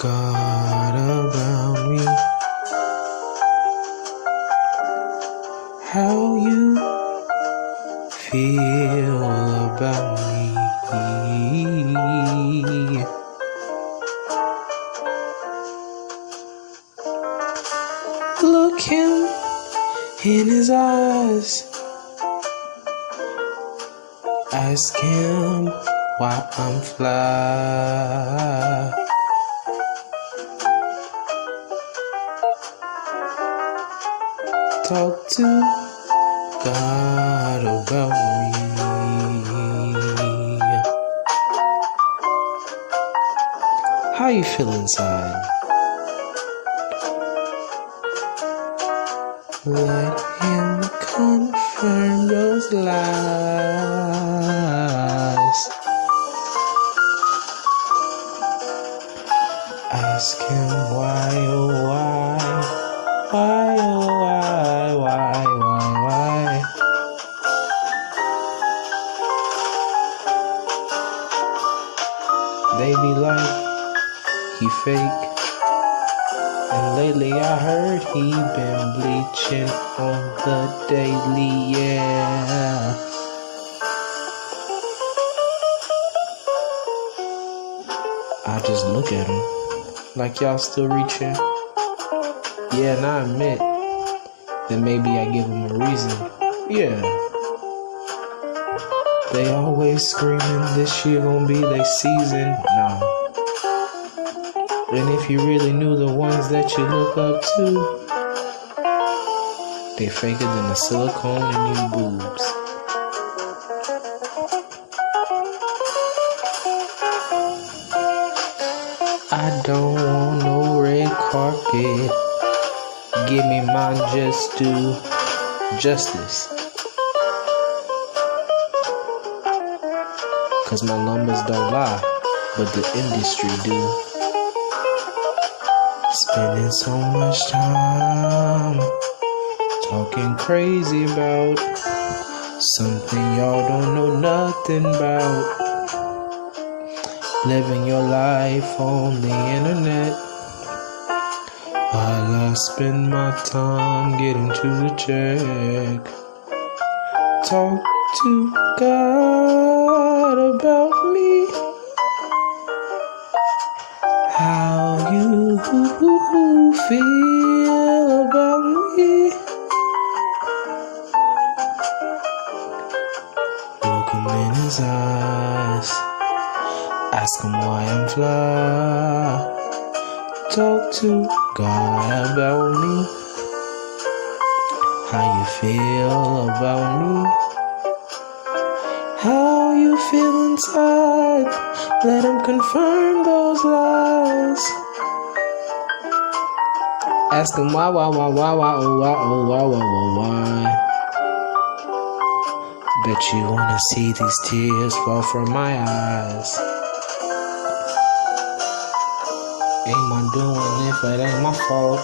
God around me. How you feel about me? Look him in his eyes. Ask him why I'm fly. Talk to God about me. How you feel inside? Let him confirm those lies. Ask him why, oh why, oh why. They be like, he fake. And lately I heard he been bleaching on the daily, yeah. I just look at him like y'all still reaching. Yeah, and I admit that maybe I give him a reason. Yeah. They always screaming this year gonna be their season. Nah. And if you really knew the ones that you look up to, they faker than the silicone in your boobs. I don't want no red carpet. Give me my just due justice. Cause my numbers don't lie, but the industry do. Spending so much time talking crazy about something y'all don't know nothing about. Living your life on the internet while I spend my time getting to the check. Talk to God about me. How you feel about me? Look him in his eyes. Ask him why I'm fly. Talk to God about me. How you feel about me? How you feel inside? Let him confirm those lies. Ask him why, oh why. Bet you wanna see these tears fall from my eyes. Ain't my doing if it ain't my fault.